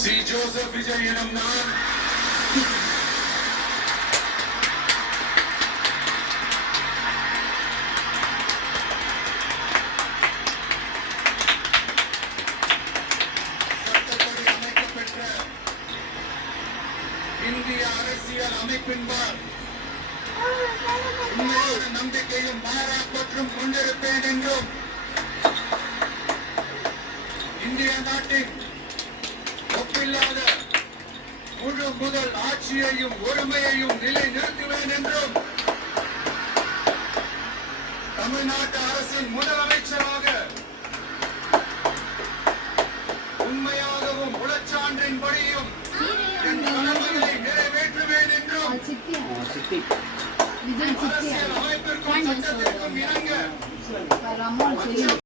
C Joseph Vijay எனும் நான் சட்டப்படி அமைக்கப்பெற்ற இந்திய அரசியல் அமைப்பின்பால் உண்மையான நம்பிக்கையும் மாறாப்பற்றும் கொண்டிருப்பேன் என்றும் இந்திய நாட்டின் ஒப்பில்லாத முழு முதல் ஆட்சியையும் ஒருமையையும் நிலைநிறுத்துவேன் என்றும் தமிழ்நாட்டு அரசின் முதலமைச்சராக உண்மையாகவும் உளச்சான்றின்படியும் என் கடமைகளை நிறைவேற்றுவேன் என்றும் அரசியல் அமைப்பிற்கும் சட்டத்திற்கும் இணங்க